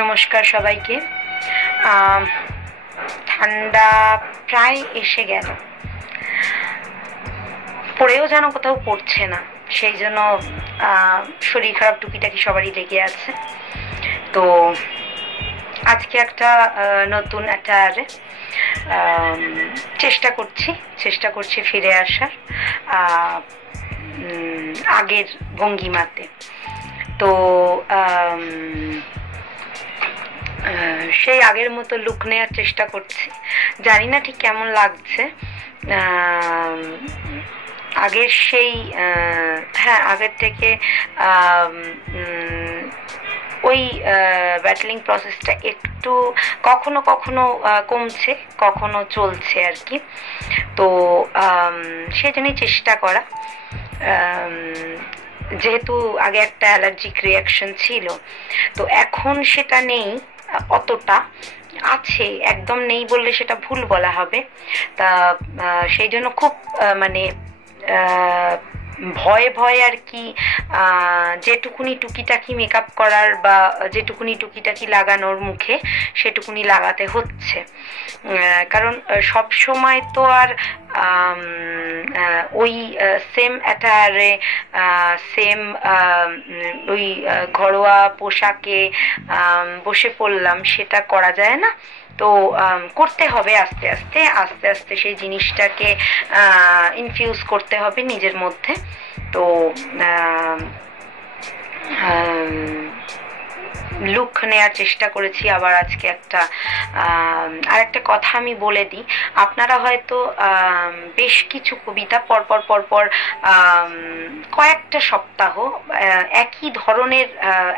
নমস্কার সবাইকে। ঠান্ডা প্রায় এসে গেল, পড়েও যেন কোথাও পড়ছে না, সেই জন্য শরীর খারাপ টুকিটাকি সবারই লেগে আছে। তো আজকে একটা নতুন একটা চেষ্টা করছি ফিরে আসার আগের ভঙ্গিমাতে। তো সেই আগের মতো লুক নেওয়ার চেষ্টা করছি। জানি না ঠিক কেমন লাগছে। আগের সেই আগের থেকে ওই ব্যাটলিং প্রসেসটা একটু কখনো কখনো কমছে, কখনো চলছে আর কি। তো সেই জন্যই চেষ্টা করা। যেহেতু আগে একটা অ্যালার্জিক রিয়াকশন ছিল, তো এখন সেটা নেই, অতটা আছে, একদম নেই বললে সেটা ভুল বলা হবে। তা সেই জন্য খুব মানে ভয়ে ভয়ে আর কি যেটুকুনি টুকিটাকি মেকআপ করার বা যেটুকুনি টুকিটাকি লাগানোর মুখে সেটুকুনি লাগাতে হচ্ছে। কারণ সব সময় তো আর ওই সেম অ্যাটায়ারে সেম ওই ঘরোয়া পোশাকে বসে পড়লাম, সেটা করা যায় না। তো করতে হবে আস্তে আস্তে সেই জিনিসটাকে ইনফিউজ করতে হবে নিজের মধ্যে। তো লুক নেওয়ার চেষ্টা করেছি। আবার আজকে আর একটা কথা আমি বলে দিই, আপনারা হয়তো বেশ কিছু কবিতা পরপর কয়েকটা সপ্তাহ একই ধরনের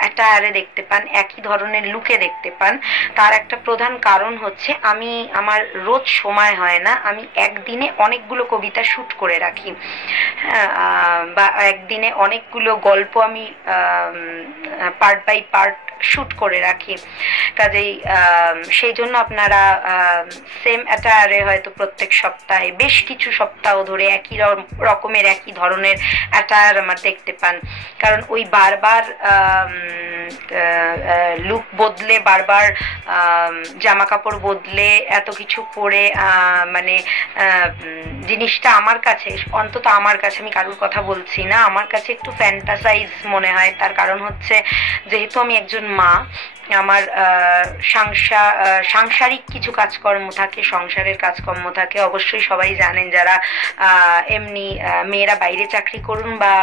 অ্যাটায়ারে দেখতে পান, একই ধরনের লুকে দেখতে পান। তার একটা প্রধান কারণ হচ্ছে আমার রোজ সময় হয় না। আমি একদিনে অনেকগুলো কবিতা শ্যুট করে রাখি, বা একদিনে অনেকগুলো গল্প আমি পার্ট বাই পার্ট শ্যুট করে রাখি। কাজেই সেই জন্য আপনারা সেম অ্যাটায়ারে হয়তো প্রত্যেক সপ্তাহে বেশ কিছু সপ্তাহ ধরে একই রকমের একই ধরনের অ্যাটায়ার আমার দেখতে পান। কারণ ওই বারবার লুক বদলে, বারবার জামা কাপড় বদলে, এত কিছু পরে মানে জিনিসটা আমার কাছে, অন্তত আমার কাছে, আমি কারোর কথা বলছি না, আমার কাছে একটু ফ্যান্টাসাইজ মনে হয়। তার কারণ হচ্ছে, যেহেতু আমি একজন মা, আমার সাংসারিক কিছু কাজকর্ম থাকে, সংসারের কাজকর্ম থাকে। অবশ্যই সবাই জানেন, যারা এমনি মেয়েরা বাইরে চাকরি করুন বা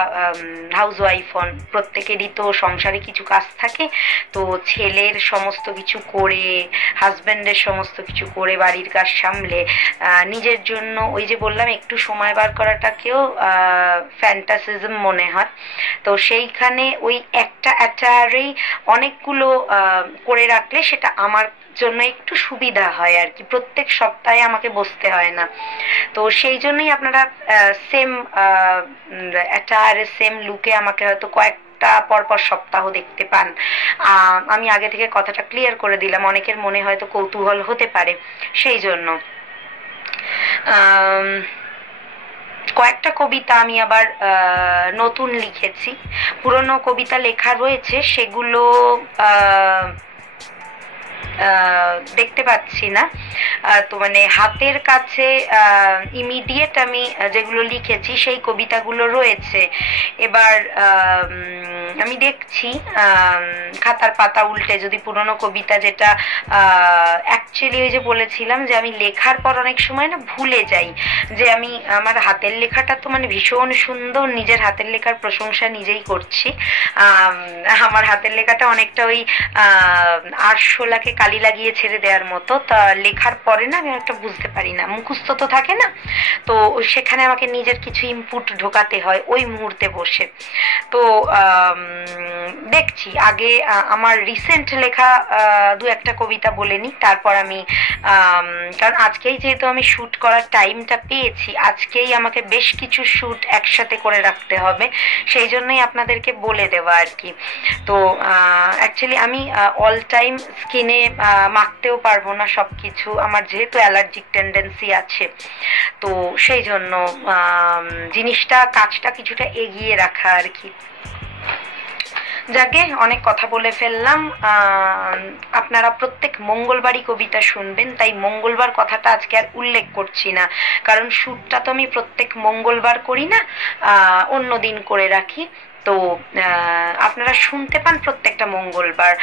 হাউস ওয়াইফ হন, প্রত্যেকেরই তো সংসারে কিছু কাজ থাকে। তো ছেলের সমস্ত কিছু করে, হাজব্যান্ডের সমস্ত কিছু করে, বাড়ির কাজ সামলে নিজের জন্য ওই যে বললাম একটু সময় বার করাটাকেও ফ্যান্টাসিজম মনে হয়। তো সেইখানে ওই একটা অ্যাটায়ারেই অনেকগুলো করে রাখলে সেটা আমার জন্য একটু সুবিধা হয় আর কি, প্রত্যেক সপ্তাহে আমাকে বসতে হয় না। তো সেই জন্যই আপনারা সেম অ্যাটায়ারে সেম লুকে আমাকে হয়তো কয়েকটা পরপর সপ্তাহ দেখতে পান। আমি আগে থেকে কথাটা ক্লিয়ার করে দিলাম, অনেকের মনে হয়তো কৌতূহল হতে পারে, সেই জন্য। কয়েকটা কবিতা আমি আবার নতুন লিখেছি। পুরনো কবিতা লেখা রয়েছে, সেগুলো দেখতে পাচ্ছি না। তো মানে হাতের কাছে ইমিডিয়েট আমি যেগুলো লিখেছি সেই কবিতাগুলো রয়েছে। এবার আমি দেখছি খাতার পাতা উল্টে যদি পুরনো কবিতা, যেটা অ্যাকচুয়ালি ওই যে বলেছিলাম যে আমি লেখার পর অনেক সময় না ভুলে যাই যে আমার হাতের লেখাটা তো মানে ভীষণ সুন্দর, নিজের হাতের লেখার প্রশংসা নিজেই করছি। আমার হাতের লেখাটা অনেকটা ওই আরশোলাকে কালি লাগিয়ে ছেড়ে দেওয়ার মতো। তা লেখার পরে না আমি একটা বুঝতে পারি না, মুখস্থ তো থাকে না, তো সেখানে আমাকে নিজের কিছু ইনপুট ঢোকাতে হয় ওই মুহূর্তে বসে। তো দেখছি আগে আমার রিসেন্ট লেখা দু একটা কবিতা বলে নিই, তারপর আমি কারণ আজকেই যেহেতু আমি শ্যুট করার টাইমটা পেয়েছি, আজকেই আমাকে বেশ কিছু শ্যুট একসাথে করে রাখতে হবে, সেই জন্যই আপনাদেরকে বলে দেওয়া আর কি। তো অ্যাকচুয়ালি আমি অল টাইম স্কিনে মাখতেও পারবো না সব কিছু, আমার যেহেতু অ্যালার্জিক টেন্ডেন্সি আছে। তো সেই জন্য কাজটা কিছুটা এগিয়ে রাখা আর কি। যাকে অনেক কথা বলে ফেললাম। আপনারা প্রত্যেক মঙ্গলবারই কবিতা শুনবেন, তাই মঙ্গলবার কথাটা আজকে আর উল্লেখ করছি না, কারণ শ্যুটটা তো আমি প্রত্যেক মঙ্গলবার করি না, অন্য দিন করে রাখি। তো আপনারা শুনতে পান প্রত্যেকটা মঙ্গলবার।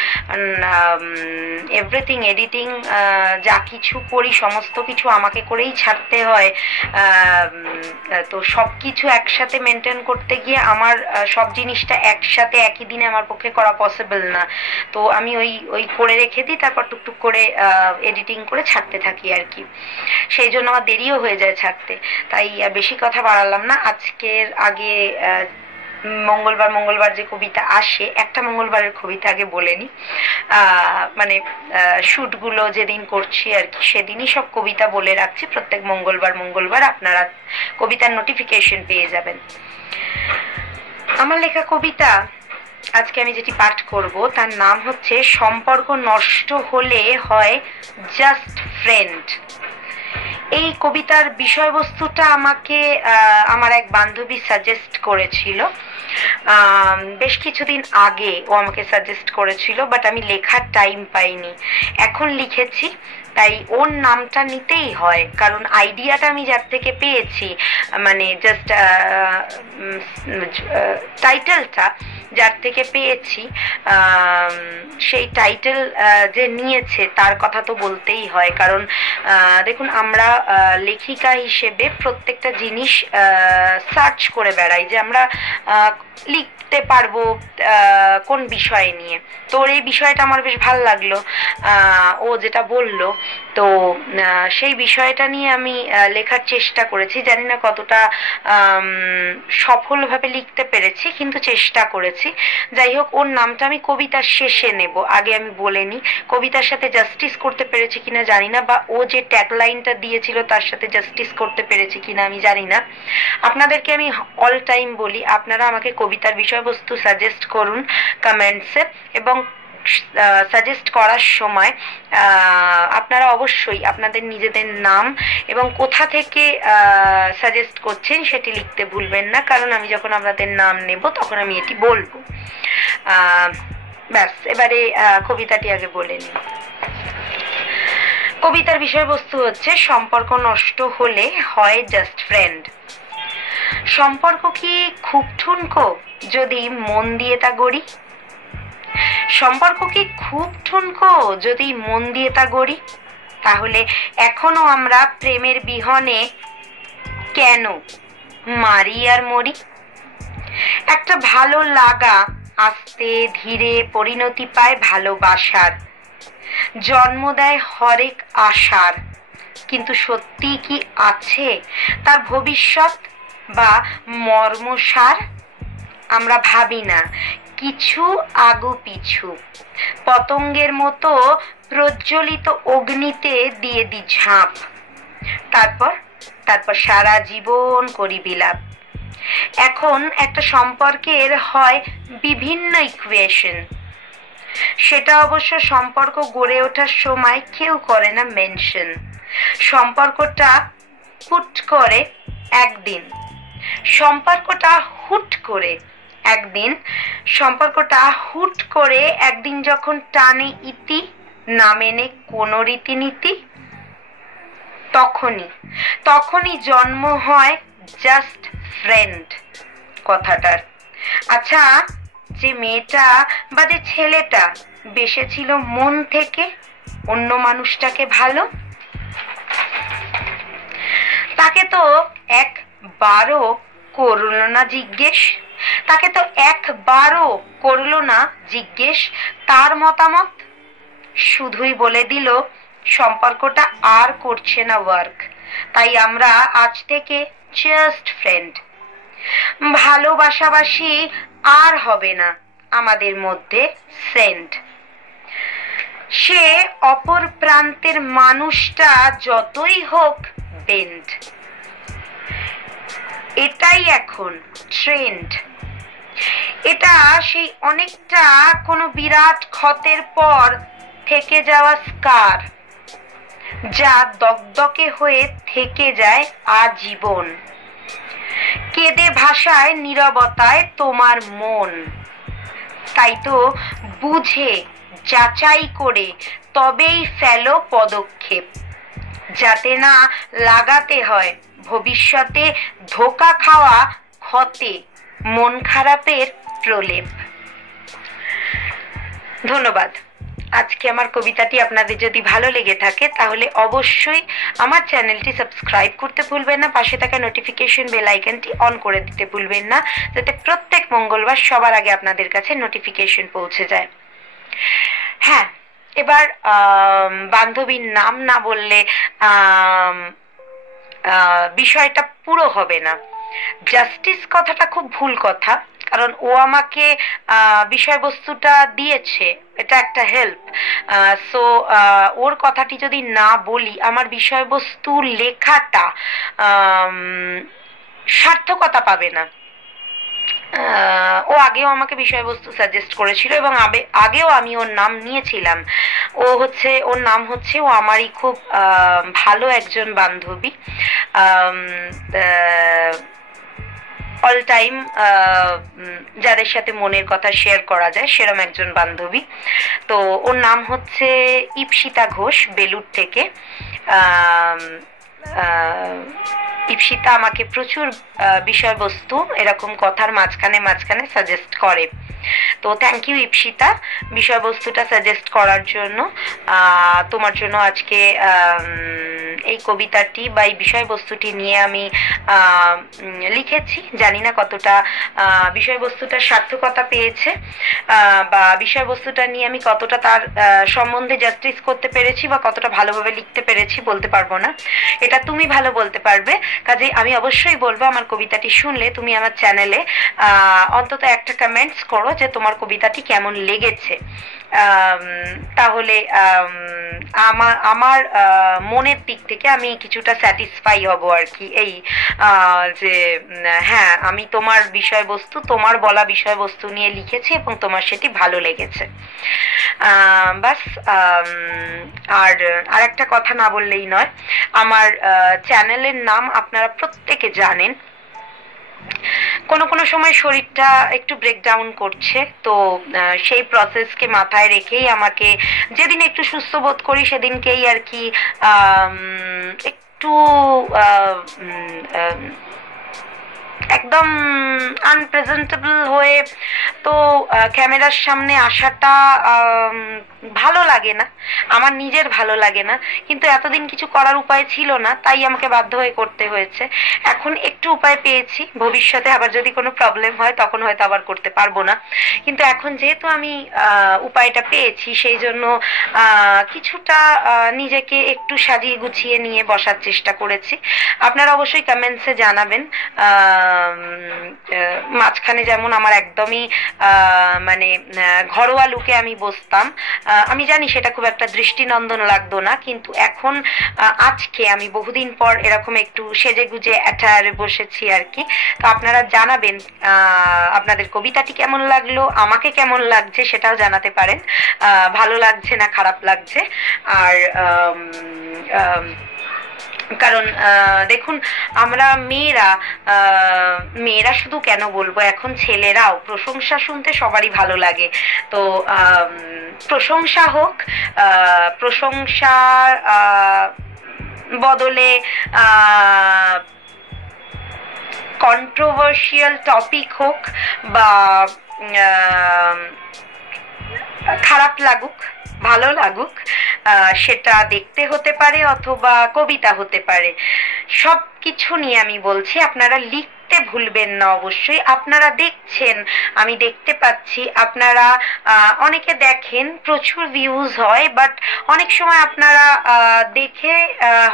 এভরিথিং এডিটিং যা কিছু করি সমস্ত কিছু আমাকে করেই ছাড়তে হয়। তো সব কিছু একসাথে মেনটেন করতে গিয়ে আমার সব জিনিসটা একসাথে একই দিনে আমার পক্ষে করা পসিবল না। তো আমি ওই ওই করে রেখে দিই, তারপর টুকটুক করে এডিটিং করে ছাড়তে থাকি আর কি। সেই জন্য আমার দেরিও হয়ে যায় ছাড়তে, তাই বেশি কথা বাড়ালাম না। আজকের আগে মঙ্গলবার যে কবিতা আসে, একটা মঙ্গলবারের কবিতা আগে বলে নি। মানে শ্যুটগুলো যেদিন করছি আর কি, সেদিনই সব কবিতা বলে রাখছি। প্রত্যেক মঙ্গলবার আপনারা কবিতার নোটিফিকেশন পেয়ে যাবেন। আমার লেখা কবিতা আজকে আমি যেটি পাঠ করব তার নাম হচ্ছে সম্পর্ক নষ্ট হলে হয় জাস্ট ফ্রেন্ড। এই কবিতার বিষয়বস্তুটা আমাকে আমার এক বান্ধবী সাজেস্ট করেছিল বেশ কিছুদিন আগে। ও আমাকে সাজেস্ট করেছিল, বাট আমি লেখার টাইম পাইনি, এখন লিখেছি। তাই ওর নামটা নিতেই হয়, কারণ আইডিয়াটা আমি যার থেকে পেয়েছি, মানে জাস্ট টাইটেলটা যার থেকে পেয়েছি, সেই টাইটেল যে নিয়েছে তার কথা তো বলতেই হয়। কারণ দেখুন, আমরা লেখিকা হিসেবে প্রত্যেকটা জিনিস সার্চ করে বেড়াই যে আমরা লিখতে পারবো কোন বিষয় নিয়ে। তো এই বিষয়টা আমার বেশ ভালো লাগলো, ও যেটা বললো। তো সেই বিষয়টা নিয়ে আমি লেখার চেষ্টা করেছি। জানি না কতটা সফলভাবে লিখতে পেরেছি, কিন্তু চেষ্টা করেছি। যাই হোক, ওর নামটা আমি কবিতার শেষে নেব, আগে আমি বলে নিই। কবিতার সাথে জাস্টিস করতে পেরেছি কিনা জানি না, বা ও যে ট্যাগলাইনটা দিয়েছিল তার সাথে জাস্টিস করতে পেরেছি কিনা আমি জানি না। আপনাদেরকে আমি অল টাইম বলি, আপনারা আমাকে কবিতার বিষয়বস্তু সাজেস্ট করুন কমেন্টসে, এবং সাজেস্ট করার সময় আপনারা অবশ্যই আপনাদের নিজেদের নাম এবং কোথা থেকে সাজেস্ট করছেন সেটি লিখতে ভুলবেন না, কারণ আমি যখন আপনাদের নাম নেব তখন আমি এটি বলবো। ব্যাস, এবারে কবিতাটি আগে বলে নিই। কবিতার বিষয়বস্তু হচ্ছে সম্পর্ক নষ্ট হলে হয় জাস্ট ফ্রেন্ড। সম্পর্ক কি খুব ঠুনকো যদি মন দিয়ে তা গড়ি? সম্পর্ক কি খুব ঠুনকো যদি মন দিয়ে তা গড়ি? তাহলে এখনো আমরা প্রেমের বিহনে কেন মারি আর মরি? একটা ভালো লাগা আস্তে ধীরে পরিণতি পায় ভালোবাসার, জন্ম দেয় হরেক আশার। কিন্তু সত্যি কি আছে তার ভবিষ্যৎ বা মর্মসার? আমরা ভাবি না কিছু আগু পিছু, পতঙ্গের মতো প্রজ্বলিত অগ্নিতে দিয়ে দি ঝাঁপ। তারপর সারা জীবন করি বিলাপ। এখন একটা সম্পর্কের হয় বিভিন্ন ইকুয়েশন, সেটা অবশ্য সম্পর্ক গড়ে ওঠার সময় কেউ করে না মেনশন। সম্পর্কটা হুট করে একদিন, হুট করে একদিন যখন টানে ইতি, না মেনে কোনো রীতিনীতি, তখনই জন্ম হয় জাস্ট ফ্রেন্ড কথাটার। আচ্ছা, যে মেয়েটা বা যে ছেলেটা বেসেছিল মন থেকে অন্য মানুষটাকে ভালো, তাকে তো একবারও করলো না জিজ্ঞেস, তার মতামত। শুধুই বলে দিল সম্পর্কটা আর করছে না ওয়ার্ক, তাই আমরা আজ থেকে জাস্ট ফ্রেন্ড। ভালোবাসাবাসি আর হবে না আমাদের মধ্যে সেন্ট। সে অপর প্রান্তের মানুষটা যতই হোক বেন্ড। এটাই এখন ট্রেন্ড। এটা সেই অনেকটা কোনো বিরাট ক্ষতের পর থেকে যাওয়া স্কার, যা দগদগে হয়ে থেকে যায় আজীবন। কেঁদে ভাষায় নীরবতায় তোমার মন, তাই তো বুঝে যাচাই করে তবেই ফেলো পদক্ষেপ, যাতে না লাগাতে হয় ভবিষ্যতে ধোঁকা খাওয়া ক্ষতে মন খারাপের প্রলেপ। ধন্যবাদ। আজকে আমার কবিতাটি আপনাদের যদি ভালো লেগে থাকে তাহলে অবশ্যই আমার চ্যানেলটি সাবস্ক্রাইব করতে ভুলবেন না, পাশে থাকা নোটিফিকেশন বেল আইকনটি অন করে দিতে ভুলবেন না, যাতে প্রত্যেক মঙ্গলবার সবার আগে আপনাদের কাছে নোটিফিকেশন পৌঁছে যায়। হ্যাঁ, এবার বান্ধবীর নাম না বললে বিষয়টা পুরো হবে না। জাস্টিস কথাটা খুব ভুল কথা, কারণ ও আমাকে বিষয়বস্তুটা দিয়েছে, এটা একটা হেল্প। সো ওর কথাটি যদি না বলি, আমার বিষয়বস্তু লেখাটা সার্থকতা পাবে না। ও আগেও আমাকে বিষয়বস্তু সাজেস্ট করেছিল এবং আগেও আমি ওর নাম নিয়েছিলাম। ওর নাম হচ্ছে, ও আমারই খুব ভালো একজন বান্ধবী, অল টাইম যাদের সাথে মনের কথা শেয়ার করা যায় সেরম একজন বান্ধবী। তো ওর নাম হচ্ছে ইপসিতা ঘোষ, বেলুড় থেকে। ইপসিতা আমাকে প্রচুর বিষয়বস্তু এরকম কথার মাঝখানে মাঝখানে সাজেস্ট করে। তো থ্যাংক ইউ ইপসিতা বিষয়বস্তুটা সাজেস্ট করার জন্য। তোমার জন্য আজকে এই কবিতাটি বা এই বিষয়বস্তুটি নিয়ে আমি লিখেছি। জানি না কতটা বিষয়বস্তুটা সার্থকতা পেয়েছে বা বিষয়বস্তুটা নিয়ে আমি কতটা তার সম্বন্ধে জাস্টিস করতে পেরেছি বা কতটা ভালোভাবে লিখতে পেরেছি বলতে পারবো না, এটা তুমি ভালো বলতে পারবে। কাজে আমি অবশ্যই বলবো আমার কবিতাটি শুনলে তুমি আমার চ্যানেলে অন্তত একটা কমেন্টস করো যে তোমার কবিতাটি কেমন লেগেছে। তাহলে আমার মনের দিক থেকে আমি কিছুটা স্যাটিসফাই হব আর কি, এই যে হ্যাঁ আমি তোমার বিষয়বস্তু, তোমার বলা বিষয়বস্তু নিয়ে লিখেছি এবং তোমার সেটি ভালো লেগেছে। বাস। আর একটা কথা না বললেই নয়, আমার চ্যানেলের নাম আপনারা প্রত্যেকে জানেন। কোনো সময় শরীরটা একটু ব্রেকডাউন করছে, তো সেই প্রসেসকে মাথায় রেখেই আমাকে যেদিন একটু সুস্থ বোধ করি সেদিনকেই আর কি একটু একদম আনপ্রেজেন্টেবল হয়ে তো ক্যামেরার সামনে আসাটা ভালো লাগে না, আমার নিজের ভালো লাগে না, কিন্তু এতদিন কিছু করার উপায় ছিল না, তাই আমাকে বাধ্য হয়ে করতে হয়েছে। এখন একটু উপায় পেয়েছি, ভবিষ্যতে আবার যদি কোনো প্রবলেম হয় তখন হয়তো আবার করতে পারবো না, কিন্তু এখন যেহেতু আমি উপায়টা পেয়েছি সেই জন্য কিছুটা নিজেকে একটু সাজিয়ে গুছিয়ে নিয়ে বসার চেষ্টা করেছি। আপনারা অবশ্যই কমেন্টসে জানাবেন। মাঝখানে যেমন আমার একদমই মানে ঘরোয়া লুকে আমি বসতাম, আমি জানি সেটা খুব একটা দৃষ্টিনন্দন লাগতো না, কিন্তু এখন আজকে আমি বহুদিন পর এরকম একটু সেজে গুজে অ্যাটায়ারে বসেছি আর কি। তো আপনারা জানাবেন আপনাদের কবিতাটি কেমন লাগলো, আমাকে কেমন লাগছে সেটাও জানাতে পারেন, ভালো লাগছে না খারাপ লাগছে। আর কারণ দেখুন, আমরা মেয়েরা শুধু কেন বলবো, এখন ছেলেরাও প্রশংসা শুনতে সবারই ভালো লাগে। তো প্রশংসা হোক, প্রশংসার বদলে কন্ট্রোভার্সিয়াল টপিক হোক বা খারাপ লাগুক ভালো লাগুক, সেটা দেখতে হতে পারে অথবা কবিতা হতে পারে, সব কিছু নিয়ে আমি বলছি আপনারা লিখতে ভুলবেন না। অবশ্যই আপনারা দেখছেন, আমি দেখতে পাচ্ছি আপনারা অনেকে দেখেন, প্রচুর ভিউজ হয়, বাট অনেক সময় আপনারা দেখে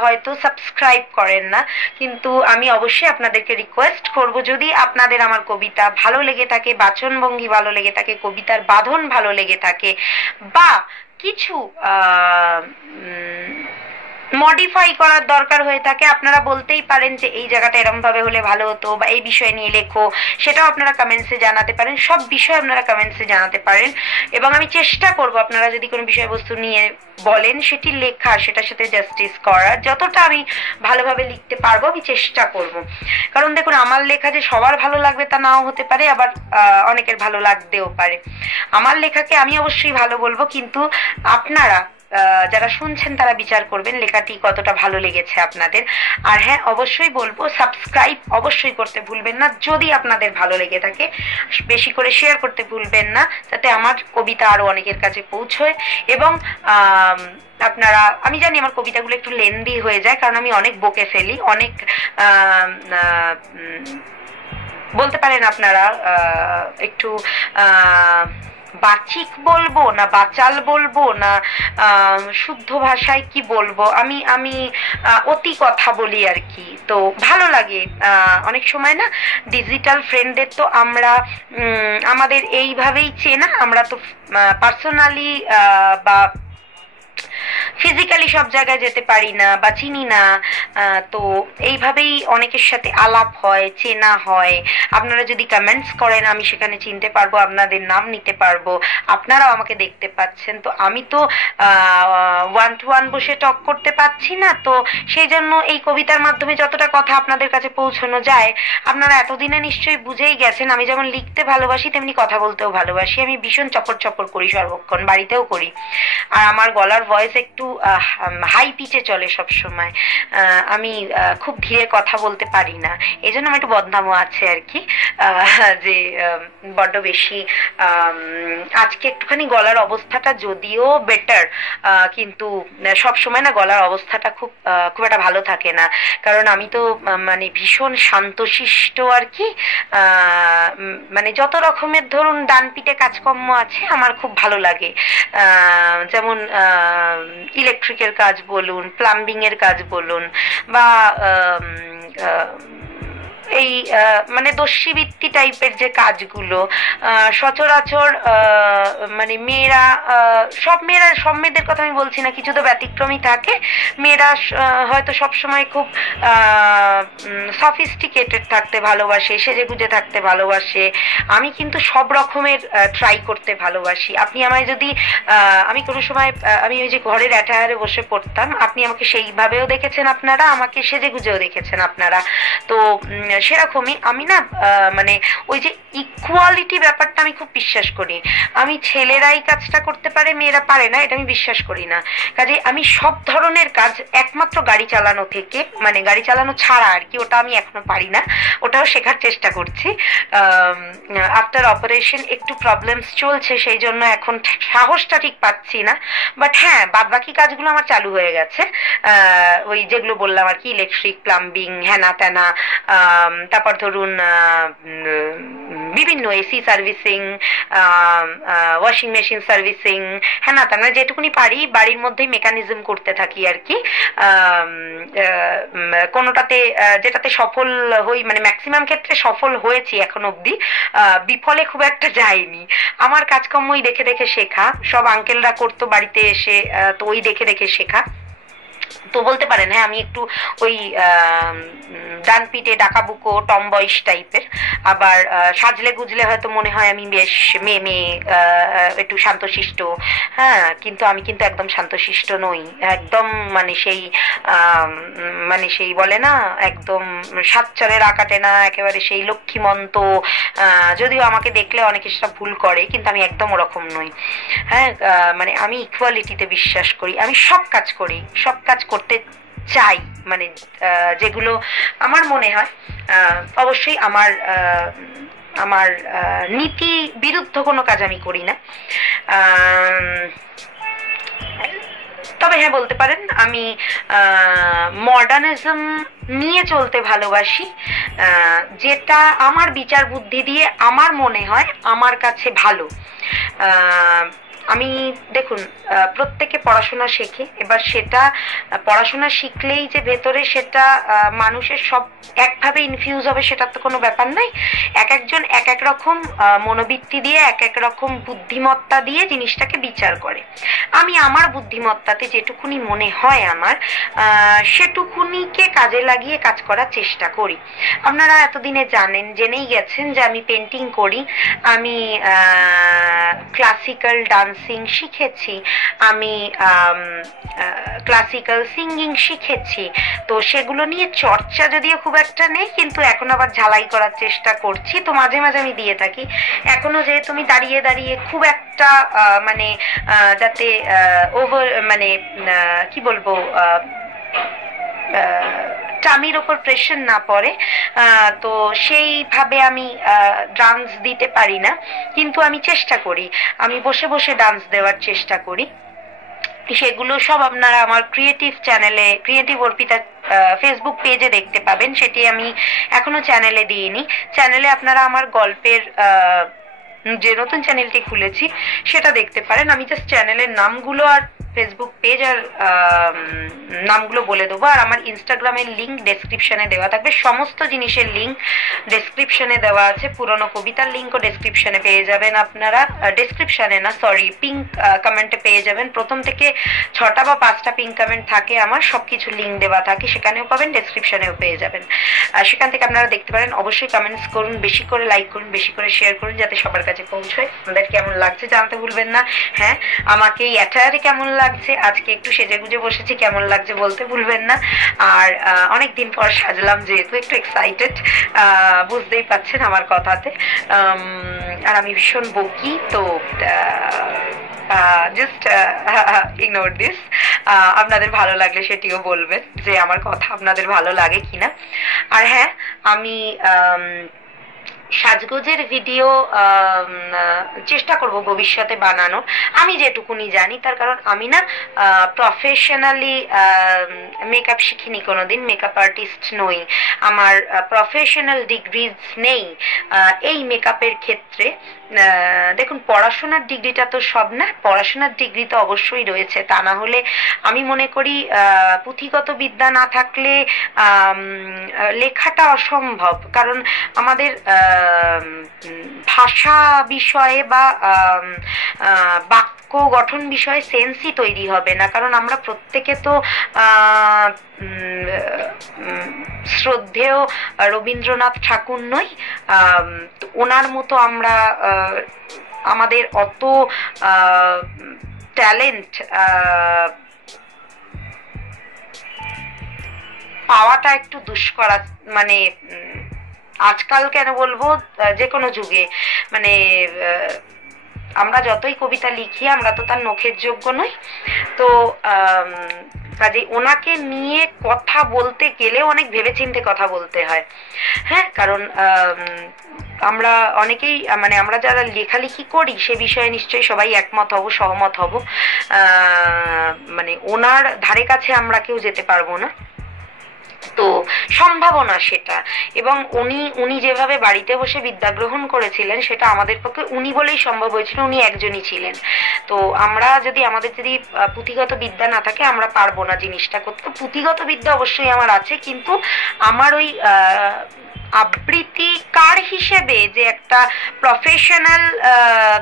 হয়তো সাবস্ক্রাইব করেন না। কিন্তু আমি অবশ্যই আপনাদেরকে রিকোয়েস্ট করব, যদি আপনাদের আমার কবিতা ভালো লেগে থাকে, বাচনভঙ্গি ভালো লেগে থাকে, কবিতার বাঁধন ভালো লেগে থাকে, বা কিছু মডিফাই করার দরকার হয়ে থাকে, আপনারা বলতেই পারেন যে এই জায়গাটা এরম ভাবে হলে ভালো হতো, বা এই বিষয় নিয়ে লেখো, সেটাও আপনারা কমেন্টসে জানাতে পারেন। সব বিষয় আপনারা কমেন্টসে জানাতে পারেন, এবং আমি চেষ্টা করব আপনারা যদি কোনো বিষয়বস্তু নিয়ে বলেন সেটি লেখা, সেটার সাথে জাস্টিস করার, যতটা আমি ভালোভাবে লিখতে পারবো আমি চেষ্টা করব। কারণ দেখুন, আমার লেখা যে সবার ভালো লাগবে তা নাও হতে পারে, আবার অনেকের ভালো লাগতেও পারে। আমার লেখাকে আমি অবশ্যই ভালো বলবো, কিন্তু আপনারা যারা শুনছেন তারা বিচার করবেন লেখাটি কতটা ভালো লেগেছে আপনাদের। আর হ্যাঁ, অবশ্যই বলবো সাবস্ক্রাইব অবশ্যই করতে ভুলবেন না যদি আপনাদের ভালো লেগে থাকে। বেশি করে শেয়ার করতে ভুলবেন না, যাতে আমার কবিতা আরো অনেকের কাছে পৌঁছয়। এবং আপনারা, আমি জানি আমার কবিতাগুলো একটু লেন্দি হয়ে যায়, কারণ আমি অনেক বকে ফেলি, অনেক বলতে পারেন আপনারা একটু বাচিক বলবো না বাচাল বলবো না, শুদ্ধ ভাষায় কি বলবো, আমি আমি অতি কথা বলি আর কি। তো ভালো লাগে অনেক সময় না, ডিজিটাল ফ্রেন্ডদের তো আমরা আমাদের এইভাবেই চেনা, আমরা তো পার্সোনালি বা ফিজিক্যালি সব জায়গায় যেতে পারি না বা চিনি না। তো এইভাবেই অনেকের সাথে আলাপ হয়, চেনা হয়। আপনারা যদি কমেন্টস করেন আমি সেখানে চিনতে পারবো, আপনাদের নাম নিতে পারবো, আপনারাও আমাকে দেখতে পাচ্ছেন। তো আমি তো 1-to-1 বসে টক করতে পারছি না, তো সেই জন্য এই কবিতার মাধ্যমে যতটা কথা আপনাদের কাছে পৌঁছানো যায়, আপনারা এতদিনে নিশ্চয়ই বুঝেই গেছেন আমি যেমন লিখতে ভালোবাসি তেমনি কথা বলতেও ভালোবাসি। আমি ভীষণ চপর চপর করি সর্বক্ষণ, বাড়িতেও করি। আর আমার গলার ভয়েস একটু হাই পিচে চলে সব সময়, আমি খুব ধীরে কথা বলতে পারি না, এই জন্য আমার একটু বদনামও আছে আর কি, যে বড্ড বেশি। আজকে একটুখানি গলার অবস্থাটা যদিও বেটার, কিন্তু সব সময় না গলার অবস্থাটা খুব খুব একটা ভালো থাকে না, কারণ আমি তো মানে ভীষণ শান্তশিষ্ট আর কি। মানে যত রকমের ধরুন ডান পিঠে কাজকর্ম আছে আমার খুব ভালো লাগে, যেমন ইলেকট্রিকের কাজ বলুন, প্লাম্বিং এর কাজ বলুন, বা এই মানে দস্যিবৃত্তি টাইপের যে কাজগুলো সচরাচর মানে মেয়েরা, সব মেয়েদের কথা আমি বলছি না, কিছু তো ব্যতিক্রমী থাকে। মেয়েরা হয়তো সবসময় খুব সফিস্টিকেটেড থাকতে ভালোবাসে, সেজেগুজে থাকতে ভালোবাসে। আমি কিন্তু সব রকমের ট্রাই করতে ভালোবাসি। আপনি আমায় যদি আমি কোনো সময় আমি ওই যে ঘরের অ্যাটায়ারে বসে পড়তাম, আপনি আমাকে সেইভাবেও দেখেছেন, আপনারা আমাকে সেজেগুজেও দেখেছেন আপনারা। তো সেরকমই আমি না মানে ওই যে ইকুয়ালিটি ব্যাপারটা আমি খুব বিশ্বাস করি। আমি ছেলেরাই কাজটা করতে পারে মেয়েরা পারে না এটা আমি বিশ্বাস করি না। কাজে আমি সব ধরনের কাজ, একমাত্র গাড়ি চালানো থেকে, মানে গাড়ি চালানো ছাড়া আর কি, ওটা আমি এখনো পারি না, ওটাও শেখার চেষ্টা করছি। আফটার অপারেশন একটু প্রবলেমস চলছে, সেই জন্য এখন সাহসটা ঠিক পাচ্ছি না। বাট হ্যাঁ, বাদ বাকি কাজগুলো আমার চালু হয়ে গেছে, ওই যেগুলো বললাম আর কি, ইলেকট্রিক, প্লাম্বিং, হ্যানা ত্যানা, তারপর ধরুন বিভিন্ন AC servicing, washing machine servicing, হ্যানা ত্যানা যেটুকুনি পারি বাড়ির মধ্যেই মেকানিজম করতে থাকি আর কি। কোনোটাতে যেটাতে সফল হই, মানে ম্যাক্সিমাম ক্ষেত্রে সফল হয়েছি এখন অব্দি, বিফলে খুব একটা যায়নি। আমার কাজকর্মই দেখে দেখে শেখা, সব আঙ্কেলরা করতো বাড়িতে এসে, তো ওই দেখে দেখে শেখা। তো বলতে পারেন হ্যাঁ, আমি একটু ওই ডান পিঠে ডাকাবুকো টম বয়েস টাইপের, আবার সাজলে গুজলে হয়তো মনে হয় আমি বেশ মেয়ে মেয়ে, একটু শান্তশিষ্ট। হ্যাঁ, কিন্তু আমি কিন্তু একদম শান্তশিষ্ট নই, একদম মানে সেই মানে সেই বলে না, একদম সাতচরের আকাটে না, একেবারে সেই লক্ষ্মীমন্ত। যদিও আমাকে দেখলে অনেকে সেটা ভুল করে, কিন্তু আমি একদম ওরকম নই। হ্যাঁ, মানে আমি ইকুয়ালিটিতে বিশ্বাস করি, আমি সব কাজ করি, সব কাজ করতে চাই, মানে যেগুলো আমার মনে হয়। অবশ্যই আমার আমার নীতি বিরুদ্ধ কোনো কাজ আমি করি না। তবে হ্যাঁ, বলতে পারেন আমি মডার্নিজম নিয়ে চলতে ভালোবাসি, যেটা আমার বিচার বুদ্ধি দিয়ে আমার মনে হয় আমার কাছে ভালো। আমি দেখুন, প্রত্যেকে পড়াশোনা শেখে, এবার সেটা পড়াশোনা শিখলেই যে ভেতরে সেটা মানুষের সব একভাবে ইনফিউজ হবে সেটা তো কোনো ব্যাপার নাই। এক একজন এক এক রকম মনোবৃত্তি দিয়ে, এক এক রকম বুদ্ধিমত্তা দিয়ে জিনিসটাকে বিচার করে। আমি আমার বুদ্ধিমত্তাতে যেটুকুনি মনে হয় আমার, সেটুকুনিকে কাজে লাগিয়ে কাজ করার চেষ্টা করি। আপনারা এতদিনে জেনেই গেছেন যে আমি পেন্টিং করি, আমি ক্লাসিক্যাল ডান্সিং শিখেছি, আমি ক্লাসিক্যাল সিঙ্গিং শিখেছি। তো সেগুলো নিয়ে চর্চা যদিও খুব একটা নেই, কিন্তু এখন আবার ঝালাই করার চেষ্টা করছি, তো মাঝে মাঝে আমি দিয়ে থাকি। এখনো যেহেতু আমি দাঁড়িয়ে দাঁড়িয়ে খুব একটা মানে যাতে ওভার মানে কি বলবো টামির ওপর প্রেশার না পড়ে, তো সেইভাবে আমি ডান্স দিতে পারি না, কিন্তু আমি চেষ্টা করি, আমি বসে বসে ডান্স দেওয়ার চেষ্টা করি। সেগুলো সব আপনারা আমার ক্রিয়েটিভ চ্যানেলে, ক্রিয়েটিভ অর্পিতা ফেসবুক পেজে দেখতে পাবেন। সেটি আমি এখনো চ্যানেলে দিইনি। চ্যানেলে আপনারা আমার গল্পের যে নতুন চ্যানেলটি খুলেছি সেটা দেখতে পারেন। আমি জাস্ট চ্যানেলের নামগুলো আর ফেসবুক পেজ আর নামগুলো বলে দেবো, আর আমার ইনস্টাগ্রামের লিঙ্ক ডেসক্রিপশনে দেওয়া থাকবে। সমস্ত জিনিসের লিঙ্ক ডেসক্রিপশনে দেওয়া আছে। পুরনো কবিতার লিঙ্কও ডেসক্রিপশনে পেয়ে যাবেন আপনারা, ডেসক্রিপশনে না সরি, পিঙ্ক কমেন্টে পেয়ে যাবেন। প্রথম থেকে 6টা বা 5টা পিঙ্ক কমেন্ট থাকে আমার, সবকিছু লিঙ্ক দেওয়া থাকে, সেখানেও পাবেন, ডেসক্রিপশনেও পেয়ে যাবেন। সেখান থেকে আপনারা দেখতে পারেন। অবশ্যই কমেন্টস করুন, বেশি করে লাইক করুন, বেশি করে শেয়ার করুন, যাতে সবার কাছে পৌঁছয়। আমাদের কেমন লাগছে জানতে ভুলবেন না। হ্যাঁ, আমাকে এই অ্যাটায়ারে কেমন লাগছে, আজকে একটু সেজে গুজে বসেছি, কেমন লাগছে বলতে ভুলবেন না। আর অনেকদিন পর সাজলাম যেহেতু একটু এক্সাইটেড, বুঝতেই পাচ্ছেন আমার কথাতে। আর আমি ভীষণ বকি, তো জাস্ট ইগনোর দিস। আপনাদের ভালো লাগলে সেটিও বলবেন যে আমার কথা আপনাদের ভালো লাগে কিনা। আর হ্যাঁ, আমি সাজগোজের ভিডিও চেষ্টা করব ভবিষ্যতে বানানোর, আমি যেটুকুনি জানি। তার কারণ আমি না প্রফেশনালি মেকআপ শিখিনি কোনোদিন, মেকআপ আর্টিস্ট নই, আমার প্রফেশনাল ডিগ্রিজ নেই এই মেকআপের ক্ষেত্রে। দেখুন, পড়াশোনার ডিগ্রিটা তো সব না, পড়াশোনার ডিগ্রি তো অবশ্যই রয়েছে, তা না হলে আমি মনে করি পুঁথিগত বিদ্যা না থাকলে লেখাটা অসম্ভব। কারণ আমাদের ভাষা বিষয়ে বা বাক্য গঠন বিষয়ে সেন্সই তৈরি হবে না, কারণ আমরা প্রত্যেকে তো শ্রদ্ধেয় রবীন্দ্রনাথ ঠাকুর নই। ওনার মতো আমরা আমাদের অত ট্যালেন্ট পাওয়াটা একটু দুষ্কর, মানে আজকাল কেন বলবো, যে কোনো যুগে, মানে আমরা যতই কবিতা লিখি আমরা তো তার নখের যোগ্য নই। তো কাজে ওনাকে নিয়ে কথা বলতে গেলে অনেক ভেবেচিন্তে কথা বলতে হয়। হ্যাঁ, কারণ আমরা অনেকেই, মানে আমরা যারা লেখালেখি করি সে বিষয়ে নিশ্চয়ই সবাই একমত হব, সহমত হব। মানে ওনার ধারে কাছে আমরা কেউ যেতে পারবো না, তো সম্ভাবনা সেটা। এবং উনি যেভাবে বাড়িতে বসে বিদ্যা গ্রহণ করেছিলেন সেটা আমাদের পক্ষে উনি বলেই সম্ভব হয়েছিল, উনি একজনই ছিলেন। তো আমাদের যদি পুঁথিগত বিদ্যা না থাকে আমরা পারবো না জিনিসটা করতে। পুঁথিগত বিদ্যা অবশ্যই আমার আছে, কিন্তু আমার ওই আবৃত্তিকার হিসেবে যে একটা প্রফেশনাল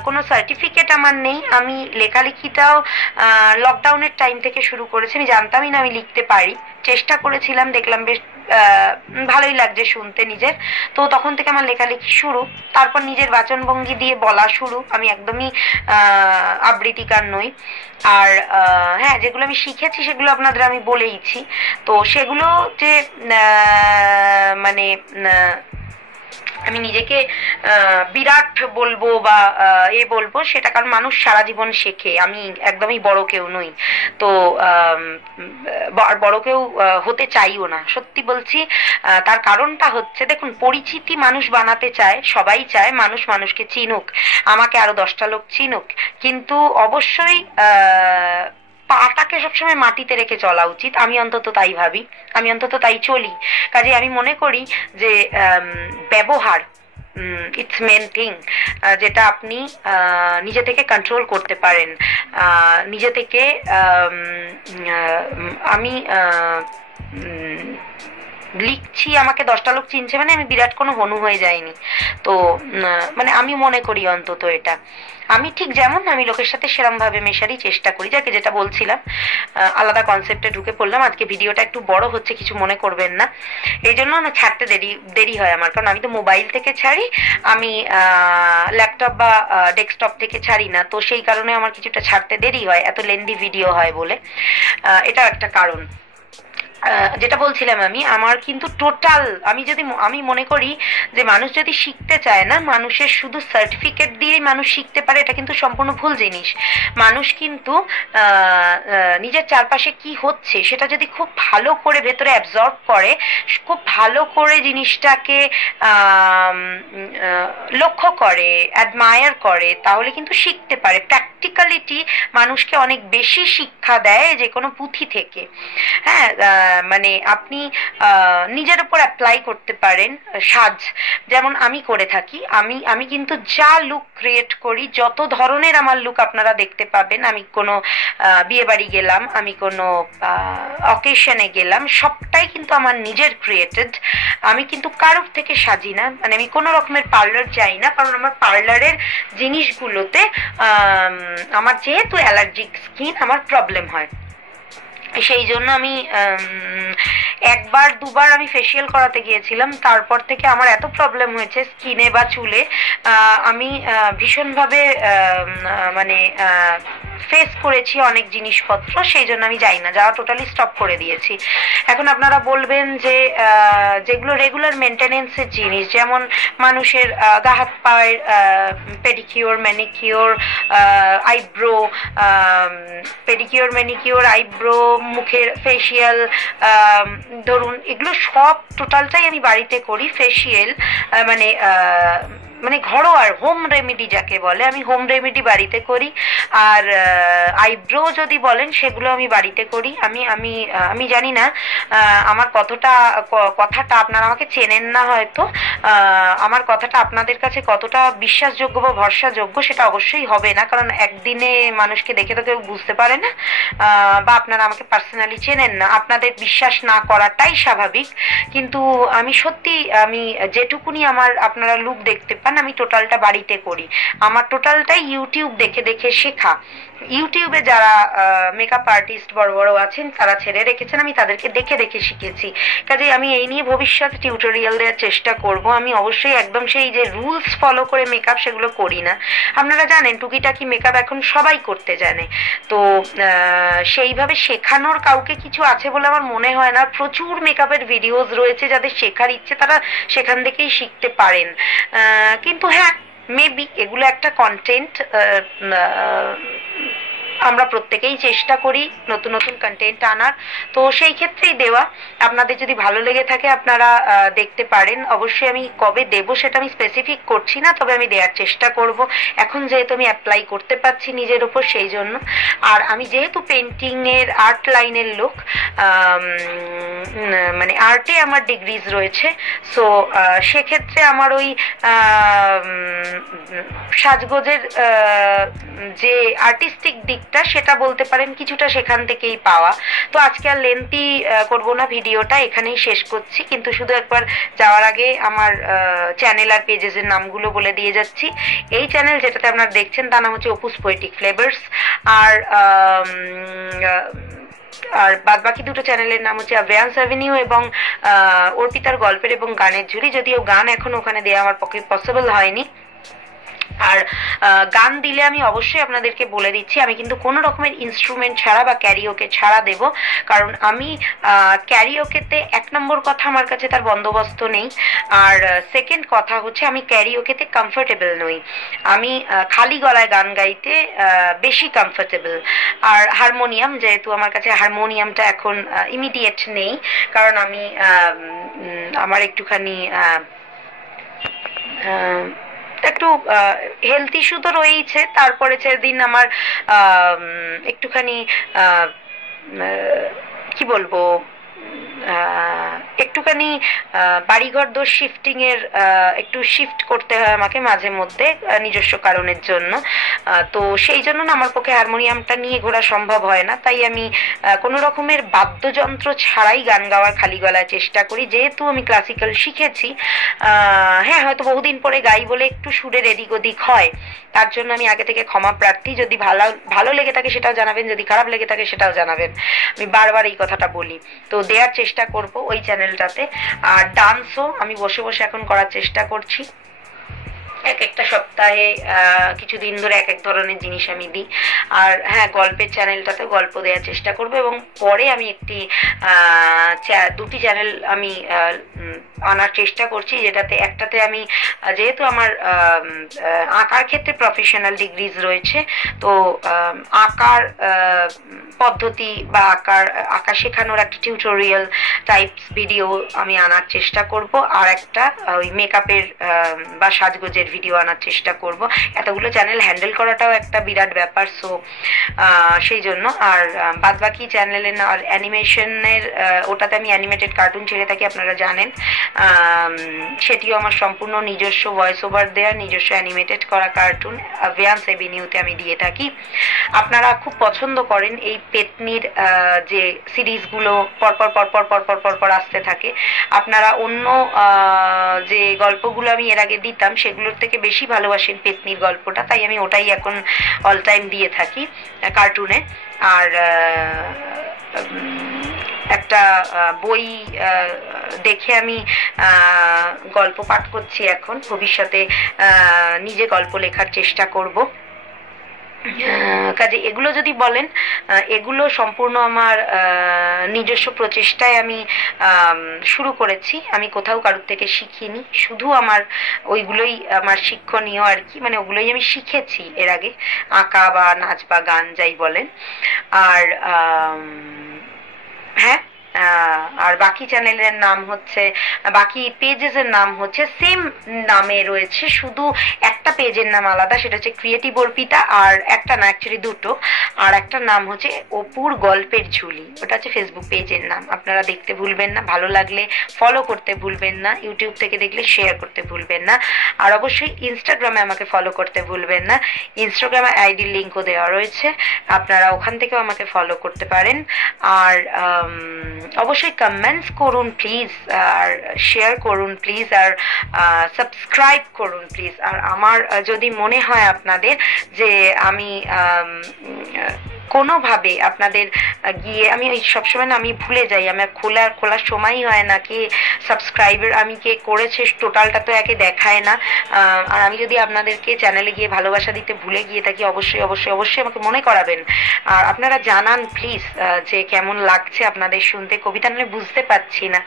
কোনো সার্টিফিকেট আমার নেই। আমি লেখালেখিটাও লকডাউনের টাইম থেকে শুরু করেছি, আমি জানতামই না আমি লিখতে পারি, চেষ্টা করেছিলাম, দেখলাম বেশ ভালোই লাগছে শুনতে নিজের, তো তখন থেকে আমার লেখালেখি শুরু। তারপর নিজের বাচনভঙ্গি দিয়ে বলা শুরু, আমি একদমই আবৃত্তিকার নই। আর হ্যাঁ, যেগুলো আমি শিখেছি সেগুলো আপনাদের আমি বলেইছি। তো সেগুলো যে মানে আমি নিজেকে বিরাট বলবো বা বলবো সেটা, কারণ মানুষ সারা জীবন শেখে, আমি একদমই বড় কেউ নই, তো বড় কেউ হতে চাইও না, সত্যি বলছি। তার কারণটা হচ্ছে, দেখুন, পরিচিতি মানুষ বানাতে চায়, সবাই চায় মানুষ মানুষকে চিনুক, আমাকে আরো 10টা লোক চিনুক, কিন্তু অবশ্যই পাটাকে সবসময় মাটিতে রেখে চলা উচিত। আমি অন্তত তাই ভাবি, আমি অন্তত তাই চলি। কাজে আমি মনে করি যে ব্যবহার ইটস মেন থিং, যেটা আপনি নিজে থেকে কন্ট্রোল করতে পারেন। নিজে থেকে আমি লিখছি, আমাকে 10টা লোক চিনছে মানে আমি বিরাট কোনো হনু হয়ে যাইনি। তো মানে আমি মনে করি অন্তত এটা, আমি ঠিক যেমন আমি লোকের সাথে সেরম ভাবে মেশারই চেষ্টা করি। যাকে যেটা বলছিলাম, আলাদা কনসেপ্টে ঢুকে পড়লাম। আজকে ভিডিওটা একটু বড় হচ্ছে, কিছু মনে করবেন না। এই জন্য না ছাড়তে দেরি দেরি হয় আমার, কারণ আমি তো মোবাইল থেকে ছাড়ি, আমি ল্যাপটপ বা ডেস্কটপ থেকে ছাড়ি না। তো সেই কারণে আমার কিছুটা ছাড়তে দেরি হয়, এত লেন্দি ভিডিও হয় বলে। এটা একটা কারণ। যেটা বলছিলাম, আমি আমার কিন্তু টোটাল, আমি মনে করি যে মানুষ যদি শিখতে চায় না, মানুষের শুধু সার্টিফিকেট দিয়েই মানুষ শিখতে পারে, এটা কিন্তু সম্পূর্ণ ভুল জিনিস। মানুষ কিন্তু নিজের চারপাশে কি হচ্ছে সেটা যদি খুব ভালো করে ভেতরে অ্যাবজর্ব করে, খুব ভালো করে জিনিসটাকে লক্ষ্য করে, অ্যাডমায়ার করে, তাহলে কিন্তু শিখতে পারে। প্র্যাকটিক্যালিটি মানুষকে অনেক বেশি শিক্ষা দেয় যে কোনো পুঁথি থেকে। হ্যাঁ, মানে আপনি নিজের উপর অ্যাপ্লাই করতে পারেন। সাজ যেমন আমি করে থাকি, আমি কিন্তু যা লুক ক্রিয়েট করি, যত ধরনের আমার লুক আপনারা দেখতে পাবেন, আমি কোনো বিয়ে বাড়ি গেলাম, আমি কোনো অকেশনে গেলাম, সবটাই কিন্তু আমার নিজের ক্রিয়েটেড। আমি কিন্তু কারোর থেকে সাজি না, মানে আমি কোনো রকমের পার্লার যাই না, কারণ আমার পার্লারের জিনিসগুলোতে আমার যেহেতু অ্যালার্জিক স্কিন, আমার প্রবলেম হয়। সেই জন্য আমি একবার দুবার আমি ফেসিয়াল করাতে গিয়েছিলাম, তারপর থেকে আমার এত প্রবলেম হয়েছে স্কিনে বা চুলে, আমি ভীষণভাবে মানে ফেস করেছি অনেক জিনিসপত্র। সেই জন্য আমি যাই না, যাওয়া টোটালি স্টপ করে দিয়েছি। এখন আপনারা বলবেন যে যেগুলো রেগুলার মেনটেনেন্সের জিনিস, যেমন মানুষের গা হাত পায়ের pedicure, manicure, eyebrow, pedicure, manicure, eyebrow, মুখের ফেসিয়াল, ধরুন এগুলো সব টোটালটাই আমি বাড়িতে করি। ফেসিয়াল মানে মানে ঘরোয়া হোম রেমেডি যাকে বলে, আমি হোম রেমেডি বাড়িতে করি। আর আইব্রো যদি বলেন, সেগুলো আমি বাড়িতে করি। আমি আমি আমি জানি না আমার কথাটা আপনারা আমাকে চেনেন না হয়তো, আমার কথাটা আপনাদের কাছে কতটা বিশ্বাসযোগ্য বা ভরসাযোগ্য সেটা অবশ্যই হবে না, কারণ একদিনে মানুষকে দেখে তো কেউ বুঝতে পারে না, বা আপনারা আমাকে পার্সোনালি চেনেন না, আপনাদের বিশ্বাস না করাটাই স্বাভাবিক। কিন্তু আমি সত্যি, আমি যেটুকুনি আমার আপনারা লুক দেখতে পান, আমি টোটালটা বাড়িতে করি। আমার টোটালটাই ইউটিউব দেখে দেখে শেখা। ইউটিউবে যারা মেকআপ আর্টিস্ট বড় বড় আছেন, তারা ছেড়ে রেখেছেন, আমি তাদেরকে দেখে দেখে শিখেছি। কাজে আমি এই নিয়ে ভবিষ্যতে টিউটোরিয়াল দেওয়ার চেষ্টা করব। আমি অবশ্যই একদম সেই যে রুলস ফলো করে মেকআপ, সেগুলো করি না। আপনারা জানেন টুকিটাকি মেকআপ এখন সবাই করতে জানে, তো সেইভাবে শেখানোর কাউকে কিছু আছে বলে আমার মনে হয় না। প্রচুর মেকআপের ভিডিওস রয়েছে, যাদের শেখার ইচ্ছে তারা সেখান থেকেই শিখতে পারেন। কিন্তু হ্যাঁ, মেবি এগুলো একটা কন্টেন্ট, আমরা প্রত্যেকেই চেষ্টা করি নতুন নতুন কন্টেন্ট আনার, তো সেই ক্ষেত্রেই দেওয়া। আপনাদের যদি ভালো লেগে থাকে আপনারা দেখতে পারেন। অবশ্যই আমি কবে দেব সেটা আমি স্পেসিফিক করছি না, তবে আমি দেওয়ার চেষ্টা করব। এখন যেহেতু আমি অ্যাপ্লাই করতে পারছি নিজের উপর, সেই জন্য। আর আমি যেহেতু পেন্টিংয়ের আর্ট লাইনের লোক, মানে আর্টে আমার ডিগ্রিজ রয়েছে, সো সেক্ষেত্রে আমার ওই সাজগোজের যে আর্টিস্টিক দিকটা, সেটা বলতে পারেন কিছুটা সেখান থেকেই পাওয়া। তো আজকে আর লেন্থি করব না, ভিডিওটা এখানেই শেষ করছি। কিন্তু শুধু একবার যাওয়ার আগে আমার চ্যানেল আর পেজেসের নামগুলো বলে দিয়ে যাচ্ছি। এই চ্যানেল যেটাতে আপনারা দেখছেন তার নাম হচ্ছে অপুস পোয়েটিক ফ্লেভার্স, আর আর বাদ বাকি দুটো চ্যানেলের নাম হচ্ছে আভ্যান্স অ্যাভিনিউ এবং অর্পিতার গল্পের এবং গানের ঝুলি। যদিও গান এখন ওখানে দেওয়া আমার পক্ষে পসিবল হয়নি। আর গান দিলে আমি অবশ্যই আপনাদেরকে বলে দিচ্ছি, আমি কিন্তু কোনো রকমের ইনস্ট্রুমেন্ট ছাড়া বা ক্যারিওকে ছাড়া দেব, কারণ আমি ক্যারিওকেতে এক নম্বর কথা আমার কাছে তার বন্দোবস্ত নেই, আর সেকেন্ড কথা হচ্ছে আমি ক্যারিওকেতে কমফোর্টেবল নই। আমি খালি গলায় গান গাইতে বেশি কমফোর্টেবল। আর হারমোনিয়াম, যেহেতু আমার কাছে হারমোনিয়ামটা এখন ইমিডিয়েট নেই, কারণ আমি আমার একটুখানি একটু হেলথ ইস্যু তো রয়েছে, তারপরে সেদিন আমার একটুখানি কি বলবো, একটুখানি বাড়িঘর দোর শিফটিং এর একটু শিফট করতে হয় আমাকে মাঝে মধ্যে নিজস্ব কারণের জন্য। তো সেই জন্য না আমার পক্ষে হারমোনিয়ামটা নিয়ে ঘোরা সম্ভব হয় না, তাই আমি কোনো রকমের বাদ্যযন্ত্র ছাড়াই গান গাওয়ার খালি গলায় চেষ্টা করি। যেহেতু আমি ক্লাসিক্যাল শিখেছি, হ্যাঁ হয়তো বহুদিন পরে গাই বলে একটু সুরের এদিক ওদিক হয়, তার জন্য আমি আগে থেকে ক্ষমা প্রার্থী। যদি ভালো ভালো লেগে থাকে সেটাও জানাবেন, যদি খারাপ লেগে থাকে সেটাও জানাবেন, আমি বারবার এই কথাটা বলি। তো দেওয়ার চেষ্টা করব ওই চ্যানেলটাতে। আর ডান্সও আমি বসে বসে এখন করার চেষ্টা করছি। এক একটা সপ্তাহে কিছুদিন ধরে এক এক ধরনের জিনিস আমি দিই। আর হ্যাঁ, গল্পের চ্যানেলটাতে গল্প দেওয়ার চেষ্টা করব, এবং পরে আমি একটি দুটি চ্যানেল আমি আনার চেষ্টা করছি, যেটাতে একটাতে আমি যেহেতু আমার আঁকার ক্ষেত্রে প্রফেশনাল ডিগ্রিজ রয়েছে, তো আঁকার পদ্ধতি বা আঁকা শেখানোর একটা টিউটোরিয়াল টাইপস ভিডিও আমি আনার চেষ্টা করব, আর একটা ওই মেকআপের বা সাজগোজের ভিডিও আনার চেষ্টা করব। এতগুলো চ্যানেল হ্যান্ডেল করাটাও একটা বিরাট ব্যাপার, সো সেই জন্য। আর বাদ বাকি চ্যানেলে আর অ্যানিমেশনের, ওটাতে আমি অ্যানিমেটেড কার্টুন ছেড়ে থাকি, আপনারা জানেন। সেটিও আমার সম্পূর্ণ নিজস্ব ভয়েস ওভার দেওয়া, নিজস্ব অ্যানিমেটেড করা কার্টুন ভ্যান্স এভিনিউতে আমি দিয়ে থাকি। আপনারা খুব পছন্দ করেন এই পেতনির যে সিরিজগুলো পরপর পরপর পরপর পরপর আসতে থাকে। আপনারা অন্য যে গল্পগুলো আমি এর আগে দিতাম সেগুলোর থেকে বেশি ভালোবাসেন পেতনির গল্পটা, তাই আমি ওটাই এখন অল টাইম দিয়ে থাকি কার্টুনে। আর একটা বই দেখে আমি গল্প পাঠ করছি এখন, ভবিষ্যতে নিজে গল্প লেখার চেষ্টা করব। কাজে এগুলো যদি বলেন, এগুলো সম্পূর্ণ আমার নিজস্ব প্রচেষ্টায় আমি শুরু করেছি, আমি কোথাও কারোর থেকে শিখিনি, শুধু আমার ওইগুলোই আমার শিক্ষণীয় আর কি, মানে ওগুলোই আমি শিখেছি এর আগে, আঁকা বা নাচ বা গান যাই বলেন। আর হ্যাঁ, আর বাকি চ্যানেলের নাম হচ্ছে, বাকি পেজেসের নাম হচ্ছে সেম নামে রয়েছে, শুধু একটা পেজের নাম আলাদা, সেটা হচ্ছে ক্রিয়েটিভ অর্পিতা। আর একটা না, অ্যাকচুয়ালি দুটো। আর একটা নাম হচ্ছে অপুর গল্পের ঝুলি, ওটা হচ্ছে ফেসবুক পেজের নাম। আপনারা দেখতে ভুলবেন না, ভালো লাগলে ফলো করতে ভুলবেন না, ইউটিউব থেকে দেখলে শেয়ার করতে ভুলবেন না। আর অবশ্যই ইনস্টাগ্রামে আমাকে ফলো করতে ভুলবেন না, ইনস্টাগ্রামে আইডির লিঙ্কও দেওয়া রয়েছে, আপনারা ওখান থেকেও আমাকে ফলো করতে পারেন। আর অবশ্যই কমেন্টস করুন প্লিজ, আর শেয়ার করুন প্লিজ, আর সাবস্ক্রাইব করুন প্লিজ। আর আমার যদি মনে হয় আপনাদের যে আমি কোনোভাবে আপনাদের গিয়ে, আমি সবসময় না আমি ভুলে যাই, আমার খোলার সময়ই হয় না, কে সাবস্ক্রাইবার আমি কে করেছে টোটালটা তো একে দেখায় না। আর আমি যদি আপনাদেরকে চ্যানেলে গিয়ে ভালোবাসা দিতে ভুলে গিয়ে থাকি, অবশ্যই অবশ্যই অবশ্যই আমাকে মনে করাবেন। আর আপনারা জানান প্লিজ যে কেমন লাগছে আপনাদের শুনতে, কবিতা নিয়ে বুঝতে পারছি না।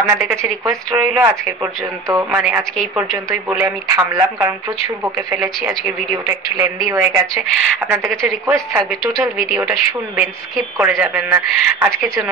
আপনাদের কাছে রিকোয়েস্ট রইল আজকের পর্যন্ত, মানে আজকে এই পর্যন্তই বলে আমি থামলাম, কারণ প্রচুর বকে ফেলেছি, আজকের ভিডিওটা একটু লেন্দি হয়ে গেছে। আপনাদের কাছে রিকোয়েস্ট থাকবে টোটাল ভিডিওটা শুনবেন, স্কিপ করে যাবেন না। আজকের জন্য